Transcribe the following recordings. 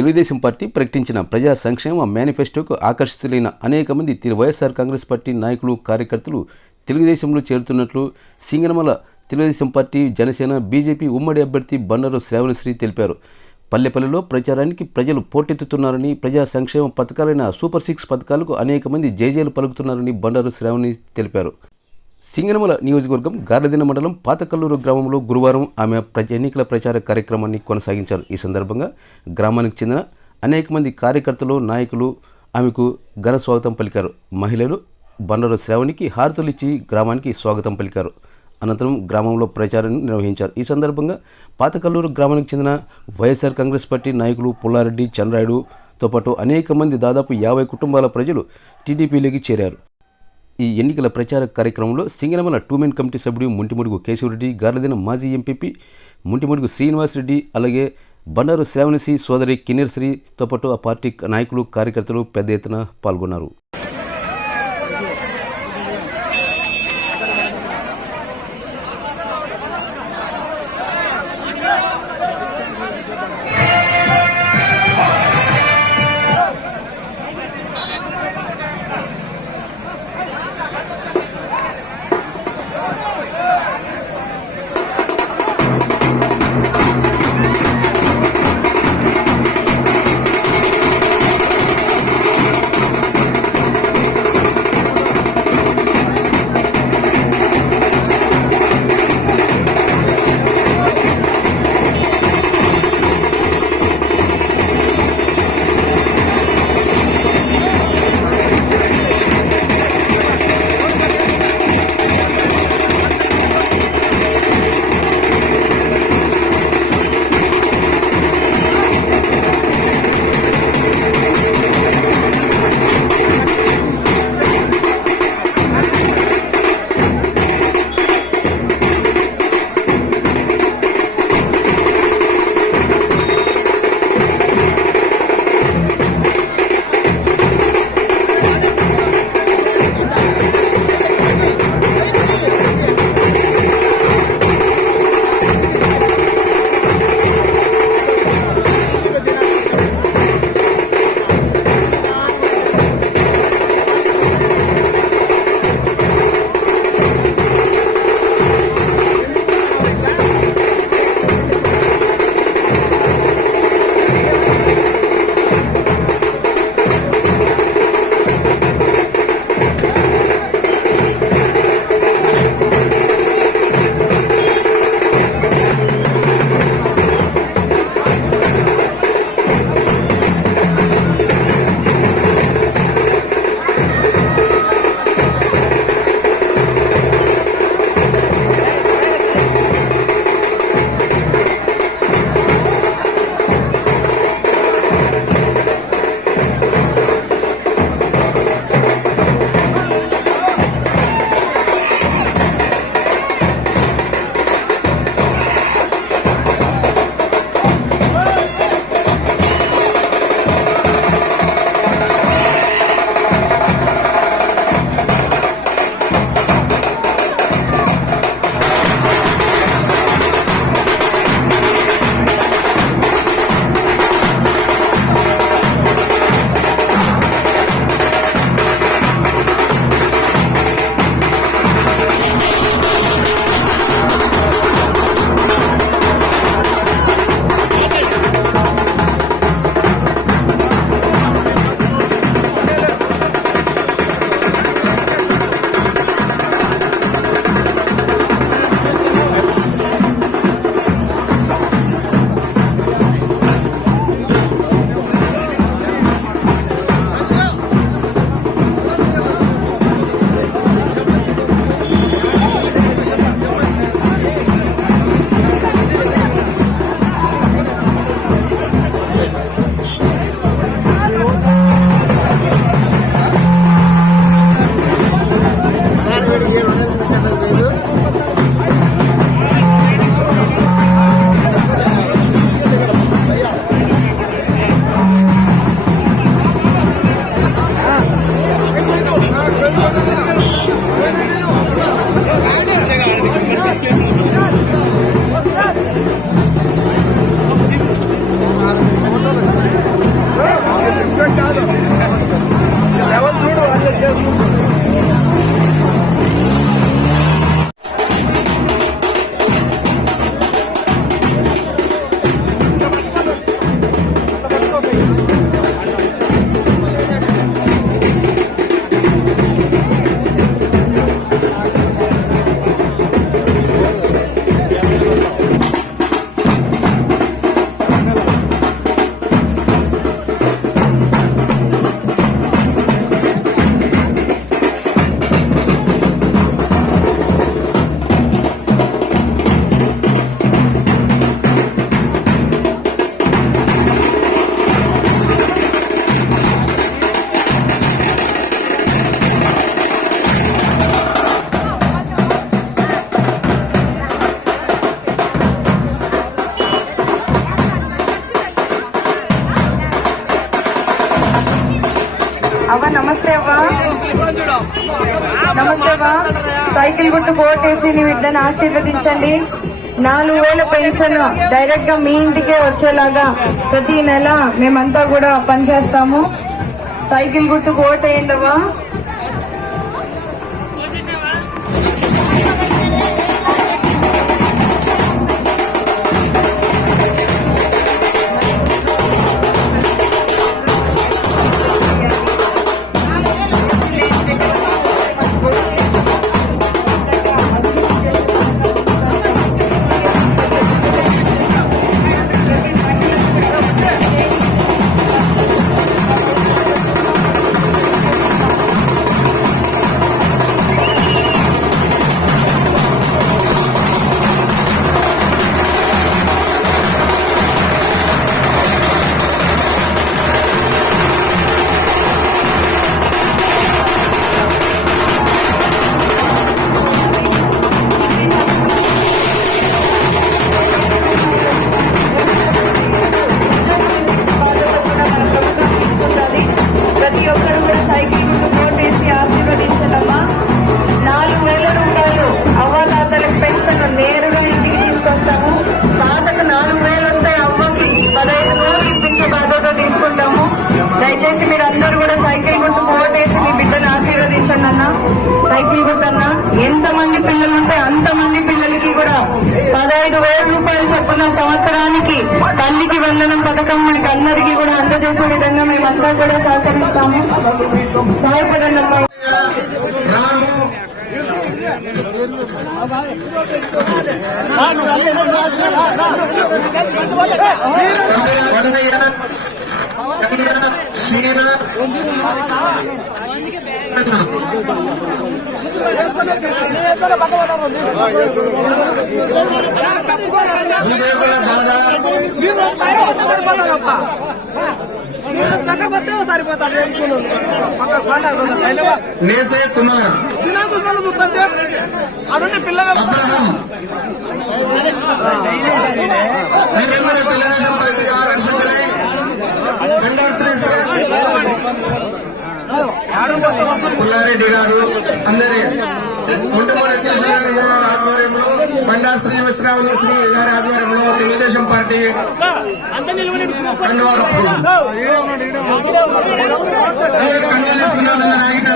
Telugu Desam party ప్రకటించిన ప్రజా సంక్షేమ మేనిఫెస్టోకు ఆకర్షితులైన అనేక మంది వైఎస్ఆర్ కాంగ్రెస్ పార్టీ నాయకులు కార్యకర్తలు తెలుగుదేశంలో చేరుతున్నట్లు సింగనమల తెలుగుదేశం పార్టీ జనసేన బీజేపీ ఉమ్మడి అభ్యర్థి బండారు శ్రావణశ్రీ తెలిపారు. పల్లెపల్లిలో ప్రచారానికి ప్రజలు పోటెత్తుతున్నారని ప్రజా సంక్షేమ పథకాలైన సూపర్ సిక్స్ పథకాలకు అనేక మంది జేజేలు పలుకుతున్నారని బండారు శ్రావణి తెలిపారు. సింగనమల నియోజకవర్గం గార్లదిన మండలం పాతకల్లూరు గ్రామంలో గురువారం ఆమె ఎన్నికల ప్రచార కార్యక్రమాన్ని కొనసాగించారు. ఈ సందర్భంగా గ్రామానికి చెందిన అనేక మంది కార్యకర్తలు నాయకులు ఆమెకు ఘన స్వాగతం పలికారు. మహిళలు బండరు శ్రావణికి హారతులు ఇచ్చి గ్రామానికి స్వాగతం పలికారు. అనంతరం గ్రామంలో ప్రచారం నిర్వహించారు. ఈ సందర్భంగా పాతకల్లూరు గ్రామానికి చెందిన వైఎస్ఆర్ కాంగ్రెస్ పార్టీ నాయకులు పుల్లారెడ్డి చంద్రాయుడుతో పాటు అనేక మంది దాదాపు యాభై కుటుంబాల ప్రజలు టీడీపీలోకి చేరారు. ఈ ఎన్నికల ప్రచార కార్యక్రమంలో సింగనమల టూమెన్ కమిటీ సభ్యుడు ముంటిముడుగు కేశవరెడ్డి గార్లదిన మాజీ ఎంపీపీ ముంటిముడుగు శ్రీనివాసరెడ్డి అలాగే బండారు శ్రావణిసి సోదరి కిన్నెరశ్రీతో పాటు ఆ పార్టీ నాయకులు కార్యకర్తలు పెద్ద ఎత్తున పాల్గొన్నారు. నమస్తే అవ్వ నమస్తే సైకిల్ గుర్తు కోటేసి నీ బిడ్డను ఆశీర్వదించండి. నాలుగు వేల పెన్షన్ డైరెక్ట్గా మీ ఇంటికే వచ్చేలాగా ప్రతి నెల మేమంతా కూడా పనిచేస్తాము. సైకిల్ గుర్తు కోటేయండి మంది పిల్లలు ఉంటే అంత మంది పిల్లలకి కూడా పదహైదు వేల రూపాయలు చొప్పున సంవత్సరానికి తల్లికి వందనం పథకం మనకి అందరికీ కూడా అందజేసే విధంగా మేమంతా కూడా సహకరిస్తాము. సహాయపడండి అమ్మా వడనయ్య శ్రీన వివేకుల దాదా నేసే కుమార్ అబ్రహం పుల్లారెడ్డి గారు అందరి ముంటుమూడి అధ్యక్షులు గారి ఆధ్వర్యంలో బండా శ్రీ విశ్రావణి శ్రీ గారి ఆధ్వర్యంలో తెలుగుదేశం పార్టీ కండువా కప్పు అందరూ కండువాలు వేసుకున్నారు అందరూ ఆగితే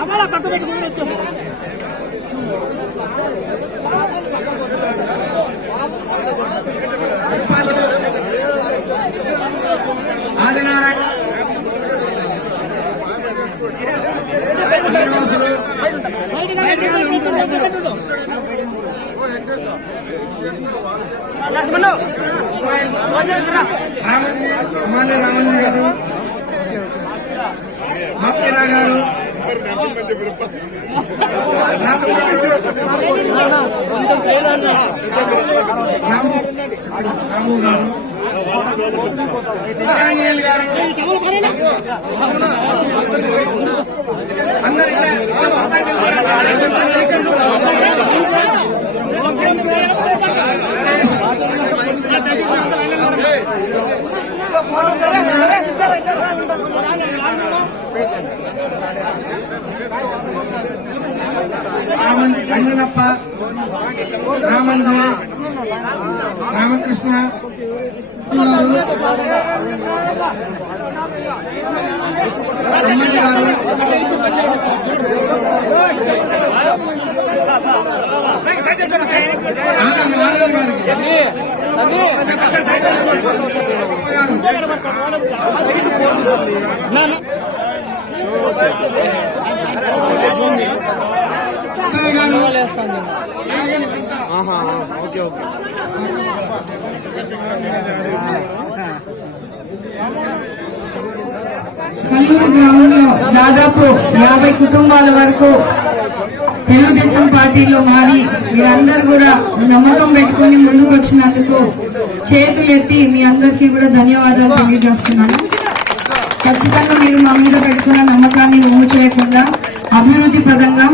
అందరం కలిసి గ్రూప్ ఫోటో దిగుదామన్నా అందరికీ రామన్ రంగనప్ప రామంజలి రామకృష్ణ గారు అమ్మాయి గారు. Okay okay. కల్లూరు గ్రామంలో దాదాపు యాభై కుటుంబాల వరకు తెలుగుదేశం పార్టీలో మారి మీరందరూ కూడా నమ్మకం పెట్టుకుని ముందుకు వచ్చినందుకు చేతులు ఎత్తి మీ అందరికీ కూడా ధన్యవాదాలు తెలియజేస్తున్నాను. ఖచ్చితంగా మీరు మా మీద పెట్టుకున్న నమ్మకాన్ని మూము చేయకుండా అభివృద్ధి పదంగా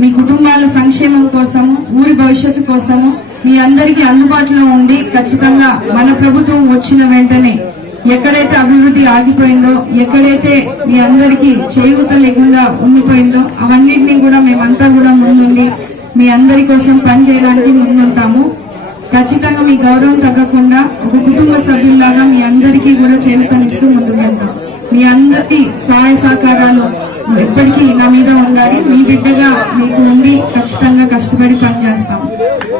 మీ కుటుంబాల సంక్షేమం కోసము ఊరి భవిష్యత్తు కోసము మీ అందరికీ అందుబాటులో ఉండి ఖచ్చితంగా మన ప్రభుత్వం వచ్చిన వెంటనే ఎక్కడైతే అభివృద్ధి ఆగిపోయిందో ఎక్కడైతే మీ అందరికీ చేయూత లేకుండా ఉండిపోయిందో అవన్నిటినీ కూడా మేమంతా కూడా ముందుండి మీ అందరి కోసం పనిచేయడానికి ముందుంటాము. ఖచ్చితంగా మీ గౌరవం తగ్గకుండా ఒక కుటుంబ సభ్యుల్లాగా మీ అందరికీ కూడా చేయూతనిస్తూ ముందుకు వెళ్తాం మీ అందరి సహాయ సహకారాలు ఎప్పటికీ నా మీద ఉండాలి. మీ బిడ్డగా మీకు ఉండి ఖచ్చితంగా కష్టపడి పనిచేస్తాం.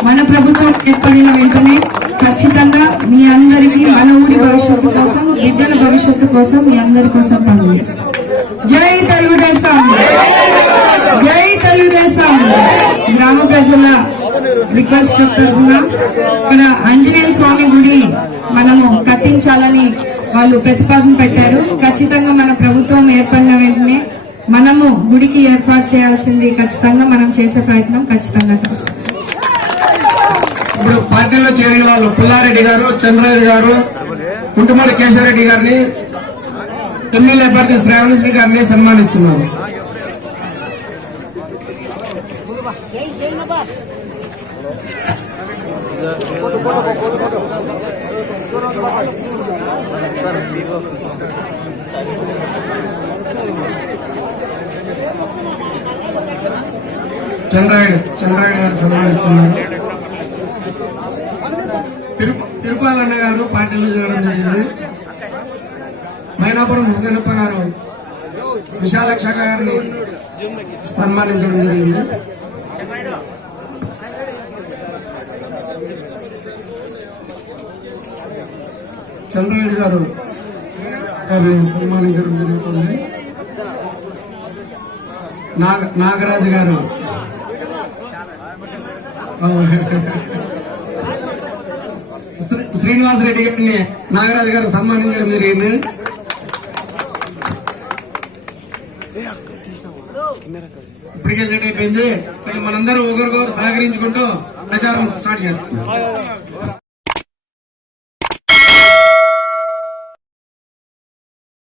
మన ప్రభుత్వం ఏర్పడిన వెంటనే ఖచ్చితంగా మీ అందరికీ మన ఊరి భవిష్యత్తు కోసం బిడ్డల భవిష్యత్తు కోసం మీ అందరి కోసం పనిచేస్తాం. జై తెలుగుదేశం! జై తెలుగుదేశం! గ్రామ ప్రజల రిక్వెస్ట్ తరఫున ఇక్కడ ఆంజనేయ స్వామి గుడి మనము కట్టించాలని వాళ్ళు ప్రతిపాదన పెట్టారు. ఖచ్చితంగా మన ప్రభుత్వం ఏర్పడిన వెంటనే మనము గుడికి ఏర్పాటు చేయాల్సింది ఖచ్చితంగా మనం చేసే ప్రయత్నం ఖచ్చితంగా చేస్తాం. ఇప్పుడు పార్టీలో చేరిన వాళ్ళు పుల్లారెడ్డి గారు చంద్రారెడ్డి గారు కుంటుమూడి కేశవరెడ్డి గారిని ఎమ్మెల్యే అభ్యర్థి శ్రావణశ్రీ గారిని సన్మానిస్తున్నారు చంద్రాయుడు చంద్రాయుడు గారు సన్మానిస్తున్నారు తిరుప తిరుపాలన్న గారు పార్టీలో చేరడం జరిగింది. మైనాపురం హుసేనప్ప గారు విశాలక్ష గారిని సన్మానించడం జరిగింది. చంద్రాయుడు గారు గారిని సన్మానించడం జరుగుతుంది. నాగ నాగరాజు గారు. శ్రీనివాస్ శ్రీనివాసరెడ్డి గారిని నాగరాజు గారు సన్మానించడం జరిగింది. ఇప్పటికే లేట్ అయిపోయింది. మనందరూ ఒకరికొకరు సహకరించుకుంటూ ప్రచారం స్టార్ట్ చేస్తాం